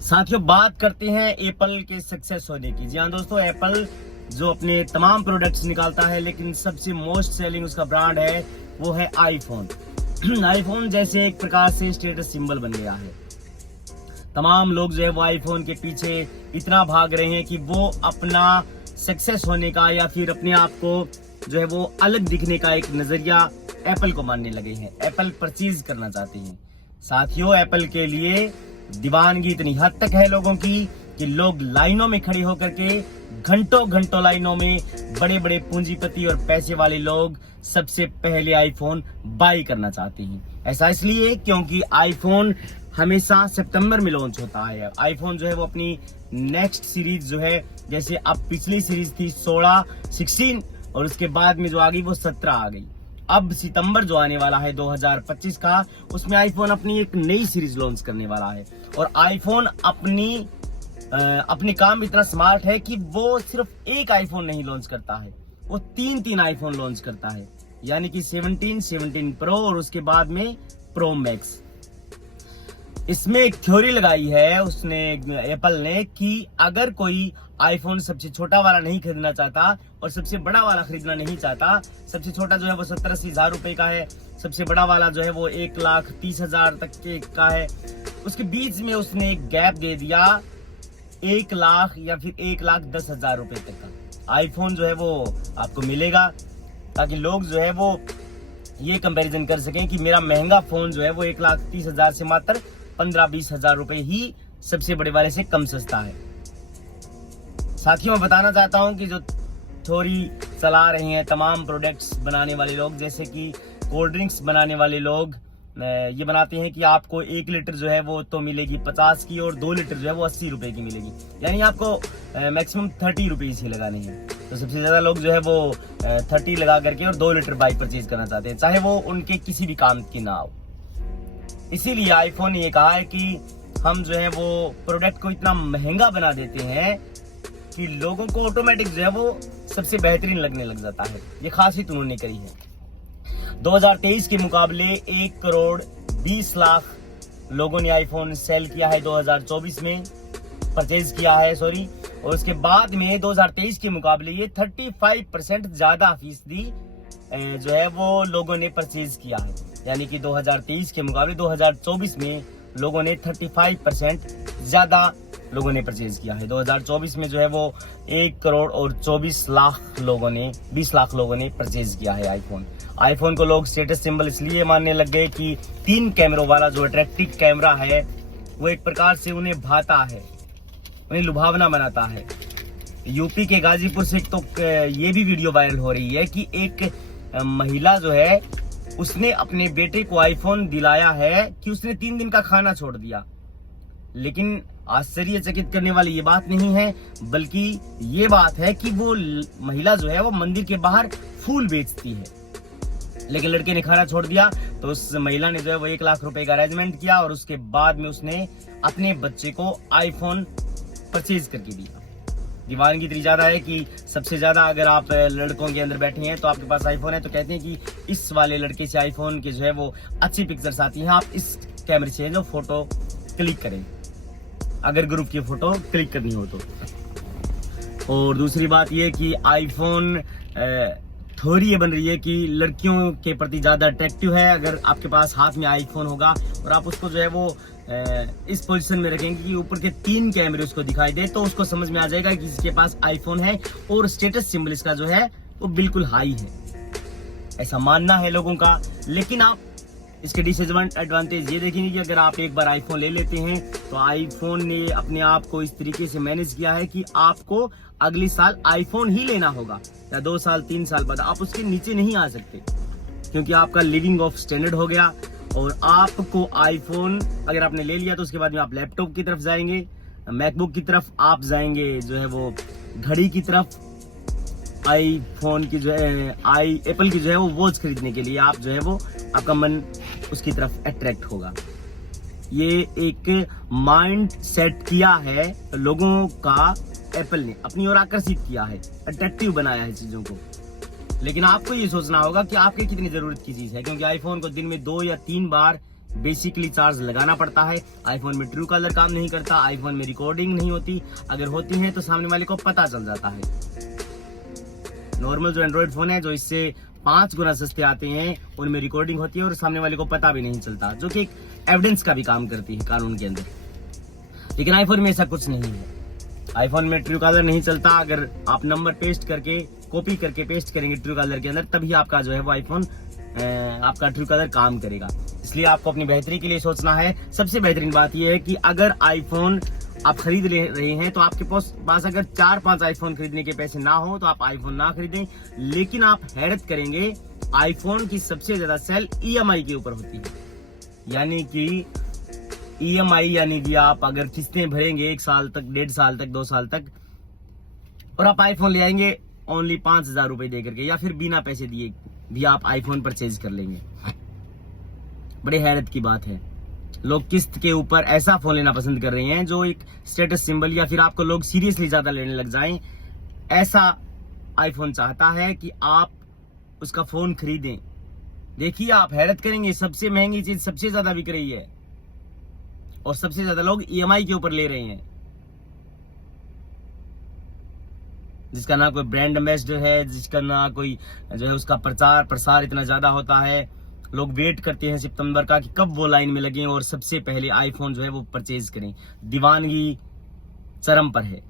साथियों, बात करते हैं एप्पल के सक्सेस होने की। जी हाँ दोस्तों, एप्पल जो अपने तमाम प्रोडक्ट्स निकालता है, लेकिन सबसे मोस्ट सेलिंग उसका ब्रांड है वो है आईफोन। आईफोन जैसे एक प्रकार से स्टेटस सिंबल बन गया है। तमाम लोग जो है वो आईफोन के पीछे इतना भाग रहे हैं कि वो अपना सक्सेस होने का या फिर अपने आप को जो है वो अलग दिखने का एक नजरिया एप्पल को मानने लगे हैं। एप्पल परचेज करना चाहते हैं। साथियों, एप्पल के लिए दीवानगी इतनी हद तक है लोगों की कि लोग लाइनों में खड़े होकर के घंटों घंटों लाइनों में बड़े बड़े पूंजीपति और पैसे वाले लोग सबसे पहले आईफोन बाई करना चाहते हैं। ऐसा इसलिए क्योंकि आईफोन हमेशा सितंबर में लॉन्च होता है। आईफोन जो है वो अपनी नेक्स्ट सीरीज जो है, जैसे अब पिछली सीरीज थी 16 और उसके बाद में जो आ गई वो 17 आ गई। अब सितंबर जो आने वाला है 2025 का, उसमें आईफोन अपनी एक नई सीरीज लॉन्च करने वाला है। और आईफोन अपने काम इतना स्मार्ट है कि वो सिर्फ एक आईफोन नहीं लॉन्च करता है, वो तीन आईफोन लॉन्च करता है। यानी कि 17 प्रो और उसके बाद में प्रो मैक्स। इसमें एक थ्योरी लगाई है उसने, एप्पल ने, कि अगर कोई आईफोन सबसे छोटा वाला नहीं खरीदना चाहता और सबसे बड़ा वाला खरीदना नहीं चाहता, सबसे छोटा जो है वो 70-80 हजार रुपए का है, सबसे बड़ा वाला जो है वो 1,30,000 तक के का है, उसके बीच में उसने एक गैप दे दिया 1 लाख या फिर 1,10,000 रुपए तक का आईफोन जो है वो आपको मिलेगा, ताकि लोग जो है वो ये कंपैरिजन कर सकें कि मेरा महंगा फोन जो है वो 1,30,000 से मात्र 15-20 हजार रुपए ही सबसे बड़े वाले से कम सस्ता है। साथियों, मैं बताना चाहता हूं कि जो थ्योरी चला रहे हैं तमाम प्रोडक्ट्स बनाने वाले लोग, जैसे कि कोल्ड ड्रिंक्स बनाने वाले लोग ये बनाते हैं कि आपको 1 लीटर जो है वो तो मिलेगी 50 की और 2 लीटर जो है वो 80 रुपए की मिलेगी। यानी आपको मैक्सिमम 30 रुपीज ही लगाने हैं। तो सबसे ज्यादा लोग जो है वो 30 लगा करके और 2 लीटर बाइक परचेज करना चाहते हैं, चाहे वो उनके किसी भी काम की ना हो। इसीलिए आईफोन ने ये कहा है कि हम जो है वो प्रोडक्ट को इतना महंगा बना देते हैं कि लोगों को ऑटोमेटिक जो है वो सबसे बेहतरीन लगने लग जाता है। ये खासियत उन्होंने करी है। 2023 के मुकाबले 1,20,00,000 लोगों ने आईफोन सेल किया है 2024 में, परचेज किया है सॉरी। और उसके बाद में 2023 के मुकाबले ये 35% ज्यादा फीसदी जो है वो लोगों ने परचेज किया है। यानी कि 2023 के मुकाबले 2024 में लोगों ने 35% ज्यादा लोगों ने परचेज किया है। 2024 में जो है वो 1,24,00,000 लोगों ने 20 लाख लोगों ने परचेज किया है आईफोन। आईफोन को लोग स्टेटस सिंबल इसलिए मानने लग गए कि 3 कैमरों वाला जो अट्रैक्टिव कैमरा है वो एक प्रकार से उन्हें भाता है, उन्हें लुभावना बनाता है। यूपी के गाजीपुर से तो ये भी वीडियो वायरल हो रही है कि एक महिला जो है उसने अपने बेटे को आईफोन दिलाया है कि उसने 3 दिन का खाना छोड़ दिया। लेकिन आश्चर्यचकित करने वाली ये बात नहीं है, बल्कि ये बात है कि वो महिला जो है वो मंदिर के बाहर फूल बेचती है, लेकिन लड़के ने खाना छोड़ दिया। तो उस महिला ने जो है वो 1 लाख रुपए का अरेंजमेंट किया और उसके बाद में उसने अपने बच्चे को आईफोन परचेज करके दिया। दीवानगी इतनी ज्यादा है कि सबसे ज्यादा अगर आप लड़कों के अंदर बैठे हैं तो आपके पास आईफोन है, तो कहते हैं कि इस वाले लड़के से आईफोन के जो है वो अच्छी पिक्चर्स आती हैं, आप इस कैमरे से जो फोटो क्लिक करें, अगर ग्रुप की फोटो क्लिक करनी हो तो। और दूसरी बात ये कि आईफोन थ्योरी ये बन रही है कि लड़कियों के प्रति ज्यादा अट्रैक्टिव है। अगर आपके पास हाथ में आईफोन होगा और आप उसको जो है वो इस पोजीशन में रखेंगे कि ऊपर के 3 कैमरे उसको दिखाई दे, तो उसको समझ में आ जाएगा कि इसके पास आईफोन है और स्टेटस सिंबल इसका जो है वो बिल्कुल हाई है, ऐसा मानना है लोगों का। लेकिन आप इसके डिसएडवांटेज ये देखेंगे कि अगर आप एक बार आईफोन ले लेते हैं तो आईफोन ने अपने आप को इस तरीके से मैनेज किया है कि आपको अगले साल आईफोन ही लेना होगा, या 2 साल 3 साल बाद आप उसके नीचे नहीं आ सकते, क्योंकि आपका लिविंग ऑफ स्टैंडर्ड हो गया। और आपको आईफोन अगर आपने ले लिया तो उसके बाद में आप लैपटॉप की तरफ जाएंगे, मैकबुक की तरफ आप जाएंगे, जो है वो घड़ी की तरफ, आईफोन की जो है एप्पल की जो है वो वॉच खरीदने के लिए आप जो है वो आपका मन उसकी तरफ अट्रैक्ट होगा। ये एक माइंड सेट किया है लोगों का, एप्पल ने अपनी ओर आकर्षित किया है, अट्रैक्टिव बनाया है चीजों को। लेकिन आपको ये सोचना होगा कि आपके कितनी जरूरत की चीज है, क्योंकि आईफोन को दिन में 2 या 3 बार बेसिकली चार्ज लगाना पड़ता है। आईफोन में ट्रू कॉलर काम नहीं करता, आईफोन में रिकॉर्डिंग नहीं होती, अगर होती है तो सामने वाले को पता चल जाता है। नॉर्मल जो एंड्रॉइड फोन है जो इससे 5 गुना सस्ते आते हैं उनमें रिकॉर्डिंग होती है और सामने वाले को पता भी नहीं चलता, जो कि एक एविडेंस का भी काम करती है कानून के अंदर। लेकिन आईफोन में ऐसा कुछ नहीं है। आईफोन में ट्रू कॉलर नहीं चलता। अगर आप नंबर पेस्ट करके कॉपी करके पेस्ट करेंगे ट्रू कॉलर के अंदर, तभी आपका जो है वो आईफोन आपका ट्रू कॉलर काम करेगा। इसलिए आपको अपनी बेहतरी के लिए सोचना है। सबसे बेहतरीन बात यह है कि अगर आईफोन आप खरीद रहे हैं तो आपके पास अगर 4-5 आईफोन खरीदने के पैसे ना हो तो आप आईफोन ना खरीदें। लेकिन आप हैरत करेंगे, आईफोन की सबसे ज्यादा सेल EMI के ऊपर होती है। यानी कि EMI यानी कि आप अगर किस्तें भरेंगे 1 साल तक, 1.5 साल तक, 2 साल तक, और आप आईफोन ले आएंगे ओनली 5,000 रुपए दे करके, या फिर बिना पैसे दिए भी आप आईफोन परचेज कर लेंगे। बड़े हैरत की बात है, लोग किस्त के ऊपर ऐसा फोन लेना पसंद कर रहे हैं जो एक स्टेटस सिंबल या फिर आपको लोग सीरियसली ज्यादा लेने लग जाएं। ऐसा आईफोन चाहता है कि आप उसका फोन खरीदें। देखिए आप हैरत करेंगे, सबसे महंगी चीज सबसे ज्यादा बिक रही है और सबसे ज्यादा लोग EMI के ऊपर ले रहे हैं, जिसका ना कोई ब्रांड एम्बेसडर है, जिसका ना कोई जो है उसका प्रचार प्रसार इतना ज्यादा होता है। लोग वेट करते हैं सितंबर का कि कब वो लाइन में लगें और सबसे पहले आईफोन जो है वो परचेज करें। दीवानगी चरम पर है।